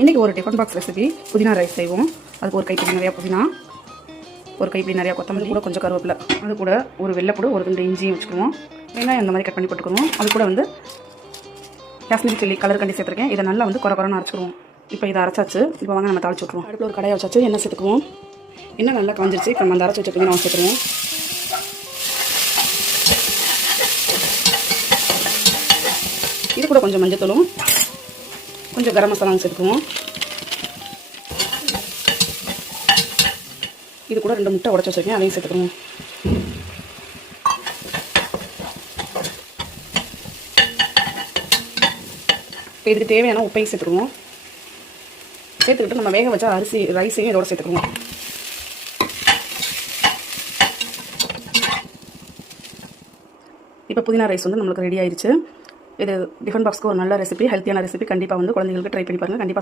இன்றைக்கி ஒரு tiffin box recipe புதினா ரைஸ் செய்வோம். அதுக்கு ஒரு கைப்பிடி நிறையா புதினா, ஒரு கைப்பிடி நிறையா கொத்தமல்லி, கூட கொஞ்சம் கருவேப்பிலை, அது கூட ஒரு வெள்ளைப்பூடு, ஒரு துண்டு இஞ்சியும் வச்சுக்குவோம். வெங்காயம் இந்த மாதிரி கட் பண்ணி போட்டுக்குவோம். அது கூட காஷ்மீரி சில்லி கலர் கண்டி சேர்த்துருக்கேன். இதை நல்லா குறை அரைச்சிக்குவோம். இப்போ இதை அரைச்சாச்சு. இப்போ வாங்க நம்ம தாளிச்சு விட்ருவோம். அடுப்பில் ஒரு கடையை வச்சாச்சு. எண்ணெய் சேர்த்துக்குவோம். எண்ணெய் நல்லா காஞ்சிருச்சு. இப்போ நம்ம அந்த அரைச்சி வச்ச புதினா சேர்த்துருவோம். இது கூட கொஞ்சம் மஞ்சத்தூளும் கொஞ்சம் கரம் மசாலாவும் சேர்த்துக்குவோம். இது கூட 2 முட்டை உடச்சி வச்சுருக்கேன், அதையும் சேர்த்துக்குவோம். இப்போ இதுக்கு தேவையான உப்பையும் சேர்த்துக்குவோம். சேர்த்துக்கிட்டு நம்ம வேக வச்ச ரைஸையும் இதோட சேர்த்துக்குவோம். இப்போ புதினா ரைஸ் நம்மளுக்கு ரெடி ஆயிடுச்சு. இது டிஃபன் பாக்ஸ்க்கு ஒரு நல்ல ரெசிபி, ஹெல்த்தியான ரெசிபி. கண்டிப்பாக குழந்தைங்களுக்கு ட்ரை பண்ணி பாருங்கள். கண்டிப்பாக